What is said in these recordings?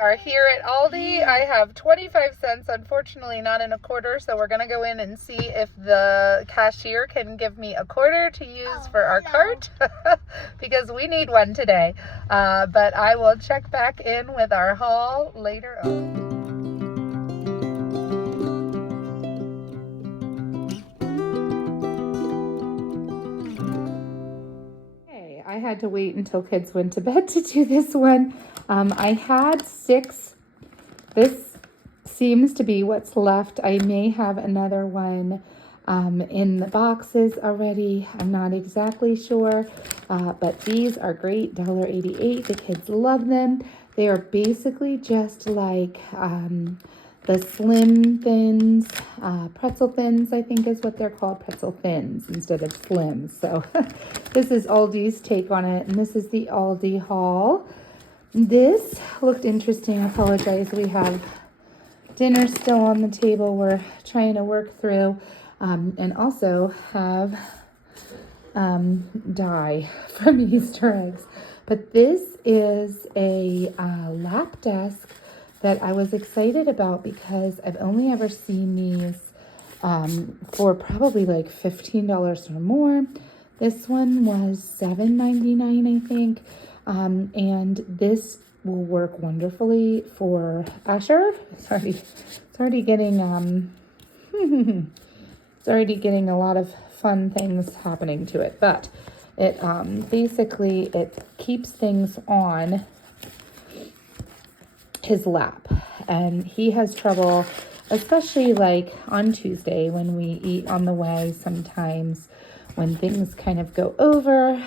Are here at Aldi. I have 25 cents, unfortunately not in a quarter, so we're gonna go in and see if the cashier can give me a quarter to use for our cart because we need one today. But I will check back in with our haul later on. I had to wait until kids went to bed to do this one. I had 6. This seems to be what's left. I may have another one in the boxes already. I'm not exactly sure, but these are great. $1.88. The kids love them. They are basically just like the Slim Thins, pretzel thins, I think is what they're called, pretzel thins instead of slims. So this is Aldi's take on it, and this is the Aldi haul. This looked interesting. I apologize. We have dinner still on the table we're trying to work through, and also have dye from Easter eggs. But this is a lap desk that I was excited about because I've only ever seen these for probably like $15 or more. This one was $7.99, I think. And this will work wonderfully for Asher. It's already getting it's already getting a lot of fun things happening to it, but it basically it keeps things on his lap, and he has trouble, especially like on Tuesday when we eat on the way. Sometimes when things kind of go over,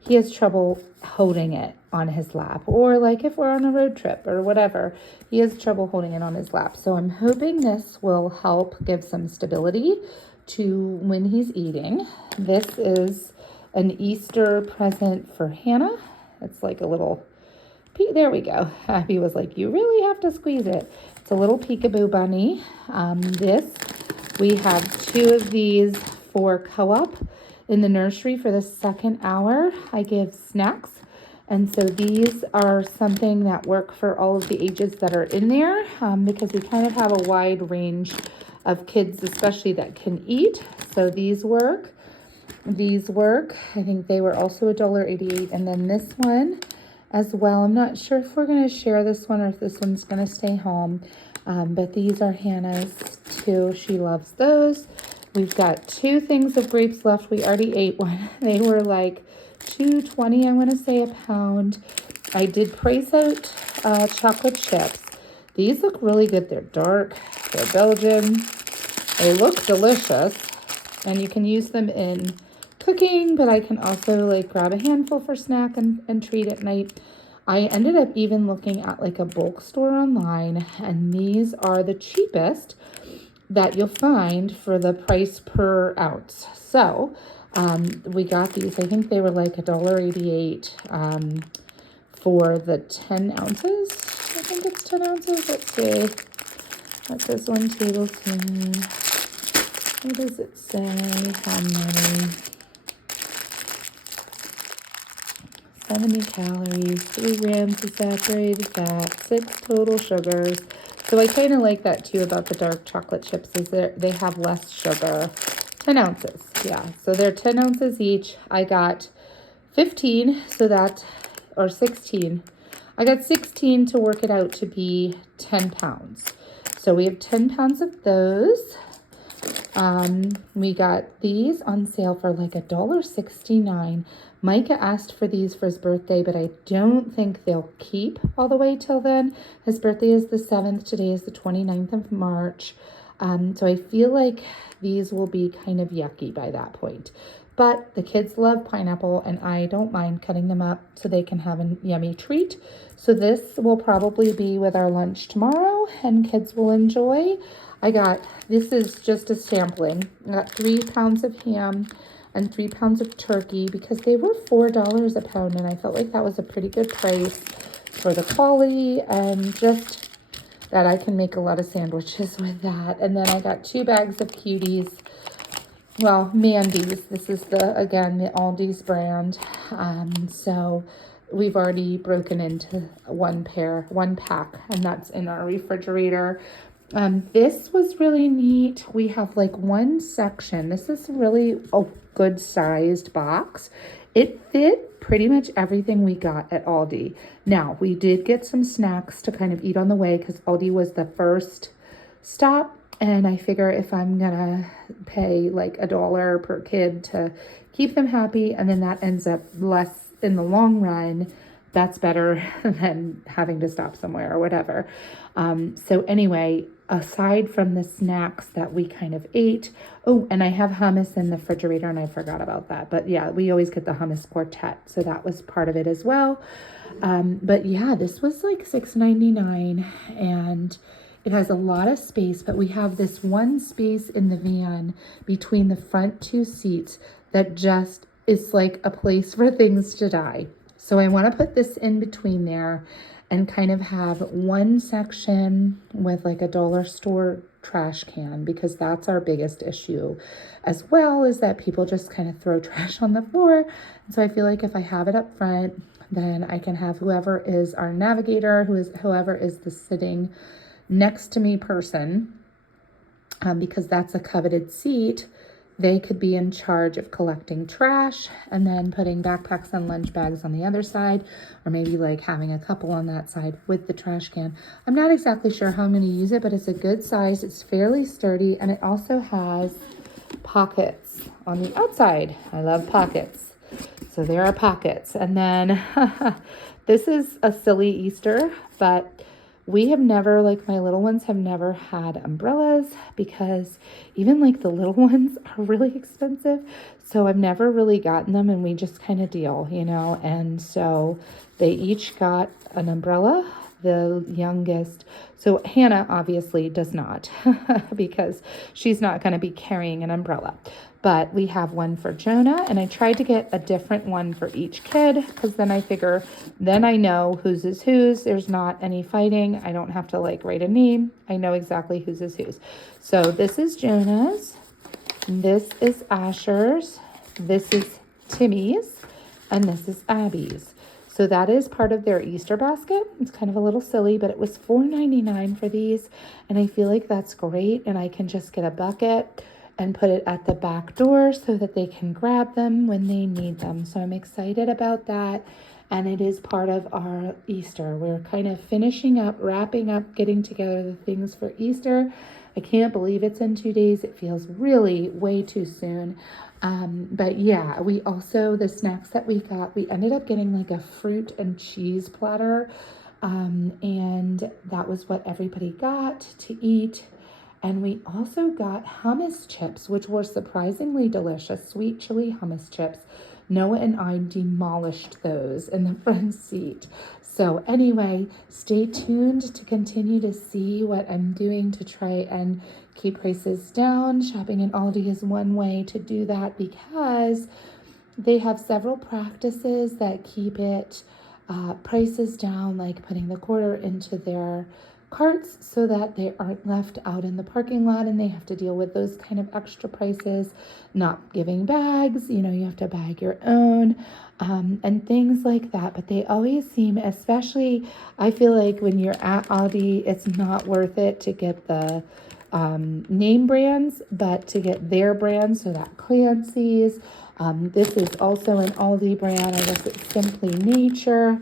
he has trouble holding it on his lap, or like if we're on a road trip or whatever, he has trouble holding it on his lap. So I'm hoping this will help give some stability to when he's eating. This is an Easter present for Hannah. It's like a little, there we go. Abby was like, you really have to squeeze it. It's a little peekaboo bunny. We have 2 of these for co-op in the nursery for the second hour. I give snacks. And so these are something that work for all of the ages that are in there, because we kind of have a wide range of kids, especially that can eat. So these work. These work. I think they were also $1.88. And then this one as well. I'm not sure if we're going to share this one or if this one's going to stay home. But these are Hannah's too. She loves those. We've got 2 things of grapes left. We already ate one. They were like $2.20, I want to say, a pound. I did price out chocolate chips. These look really good. They're dark. They're Belgian. They look delicious. And you can use them in cooking, but I can also like grab a handful for snack and treat at night. I ended up even looking at like a bulk store online, and these are the cheapest that you'll find for the price per ounce. So we got these. I think they were like $1.88 for the 10 ounces. I think it's 10 ounces. Let's see. What's this one? Tablespoon. What does it say? How many? 70 calories, 3 grams of saturated fat, 6 total sugars. So I kind of like that too about the dark chocolate chips, is they have less sugar. 10 ounces, yeah. So they're 10 ounces each. I got 15, or 16. I got 16 to work it out to be 10 pounds. So we have 10 pounds of those. We got these on sale for like $1.69. Micah asked for these for his birthday, but I don't think they'll keep all the way till then. His birthday is the 7th. Today is the 29th of March. So I feel like these will be kind of yucky by that point. But the kids love pineapple, and I don't mind cutting them up so they can have a yummy treat. So this will probably be with our lunch tomorrow, and kids will enjoy. This is just a sampling. I got 3 pounds of ham and 3 pounds of turkey because they were $4 a pound, and I felt like that was a pretty good price for the quality, and just that I can make a lot of sandwiches with that. And then I got 2 bags of cuties. Well, Mandy's. This is the Aldi's brand. So we've already broken into one pack, and that's in our refrigerator. This was really neat. We have like one section. This is really a good sized box. It fit pretty much everything we got at Aldi. Now, we did get some snacks to kind of eat on the way because Aldi was the first stop. And I figure if I'm gonna pay like $1 per kid to keep them happy, and then that ends up less in the long run, that's better than having to stop somewhere or whatever. So anyway, aside from the snacks that we kind of ate, oh, and I have hummus in the refrigerator and I forgot about that. But yeah, we always get the hummus quartet. So that was part of it as well. But yeah, this was like $6.99 and it has a lot of space, but we have this one space in the van between the front two seats that just is like a place for things to die. So I want to put this in between there and kind of have one section with like a dollar store trash can, because that's our biggest issue, as well as that people just kind of throw trash on the floor. And so I feel like if I have it up front, then I can have whoever is our navigator, whoever is the sitting next to me person, because that's a coveted seat. They could be in charge of collecting trash and then putting backpacks and lunch bags on the other side, or maybe like having a couple on that side with the trash can. I'm not exactly sure how I'm going to use it, but it's a good size. It's fairly sturdy, and it also has pockets on the outside. I love pockets. So there are pockets. And then this is a silly Easter, but we have never, like my little ones have never had umbrellas, because even like the little ones are really expensive. So I've never really gotten them, and we just kind of deal, you know. And so they each got an umbrella, the youngest. So Hannah obviously does not because she's not going to be carrying an umbrella. But we have one for Jonah, and I tried to get a different one for each kid, because then I figure, then I know whose is whose. There's not any fighting. I don't have to like write a name. I know exactly whose is whose. So this is Jonah's. This is Asher's. This is Timmy's. And this is Abby's. So that is part of their Easter basket. It's kind of a little silly, but it was $4.99 for these. And I feel like that's great. And I can just get a bucket and put it at the back door so that they can grab them when they need them. So I'm excited about that. And it is part of our Easter. We're kind of finishing up, wrapping up, getting together the things for Easter. I can't believe it's in 2 days. It feels really way too soon. But yeah, we also, the snacks that we got, we ended up getting like a fruit and cheese platter. And that was what everybody got to eat. And we also got hummus chips, which were surprisingly delicious, sweet chili hummus chips. Noah and I demolished those in the front seat. So anyway, stay tuned to continue to see what I'm doing to try and keep prices down. Shopping at Aldi is one way to do that, because they have several practices that keep it prices down, like putting the quarter into their carts so that they aren't left out in the parking lot and they have to deal with those kind of extra prices, not giving bags, you know, you have to bag your own, and things like that. But they always seem, especially I feel like when you're at Aldi, it's not worth it to get the name brands, but to get their brand, so that Clancy's, this is also an Aldi brand. I guess it's Simply Nature.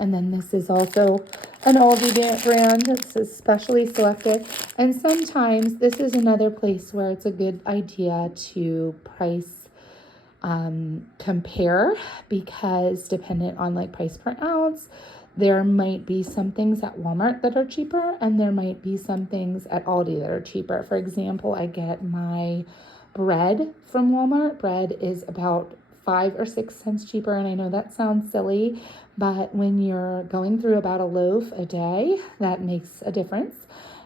And then this is also an Aldi brand. It's especially selected. And sometimes this is another place where it's a good idea to price compare, because dependent on like price per ounce, there might be some things at Walmart that are cheaper, and there might be some things at Aldi that are cheaper. For example, I get my bread from Walmart. Bread is about 5 or 6 cents cheaper, and I know that sounds silly, but when you're going through about a loaf a day, that makes a difference.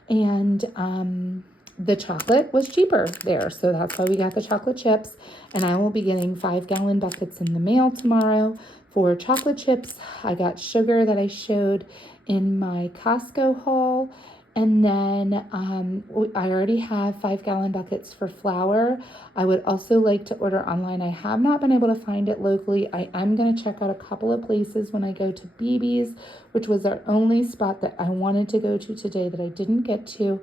And the chocolate was cheaper there, so that's why we got the chocolate chips. And I will be getting 5-gallon buckets in the mail tomorrow for chocolate chips. I got sugar that I showed in my Costco haul, And then I already have 5-gallon buckets for flour. I would also like to order online. I have not been able to find it locally. I am going to check out a couple of places when I go to BB's, which was our only spot that I wanted to go to today that I didn't get to,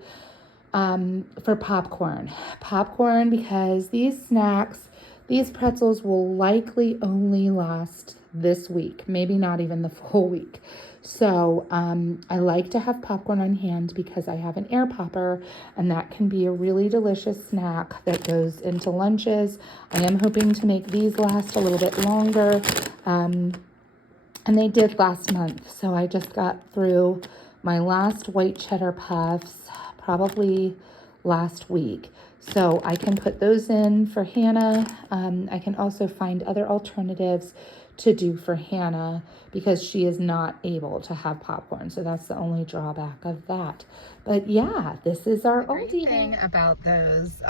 for popcorn. Popcorn, because these snacks, these pretzels will likely only last this week, maybe not even the full week. So I like to have popcorn on hand because I have an air popper, and that can be a really delicious snack that goes into lunches. I am hoping to make these last a little bit longer, and they did last month. So I just got through my last white cheddar puffs probably last week. So I can put those in for Hannah. I can also find other alternatives to do for Hannah because she is not able to have popcorn. So that's the only drawback of that. But yeah, this is our Aldi thing about those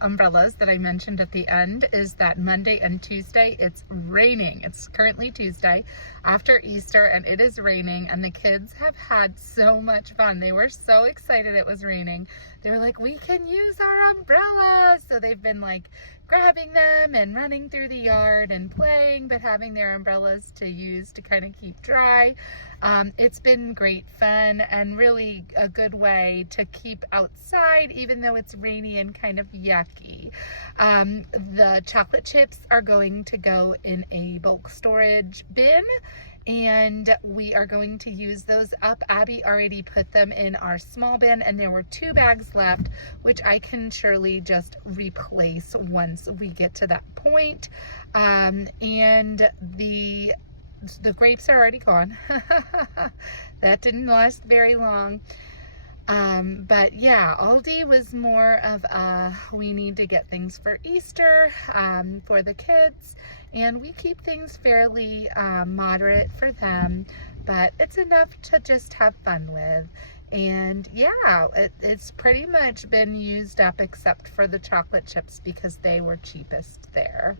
umbrellas that I mentioned at the end is that Monday and Tuesday it's raining. It's currently Tuesday after Easter and it is raining, and the kids have had so much fun. They were so excited it was raining. They were like, we can use our umbrellas. So they've been like grabbing them and running through the yard and playing, but having their umbrellas to use to kind of keep dry. It's been great fun and really a good way to keep outside even though it's rainy and kind of yucky. The chocolate chips are going to go in a bulk storage bin, and we are going to use those up. Abby already put them in our small bin, and there were 2 bags left, which I can surely just replace once we get to that point. And the grapes are already gone. That didn't last very long. But yeah, Aldi was more of we need to get things for Easter for the kids, and we keep things fairly moderate for them, but it's enough to just have fun with. And yeah, it's pretty much been used up except for the chocolate chips because they were cheapest there.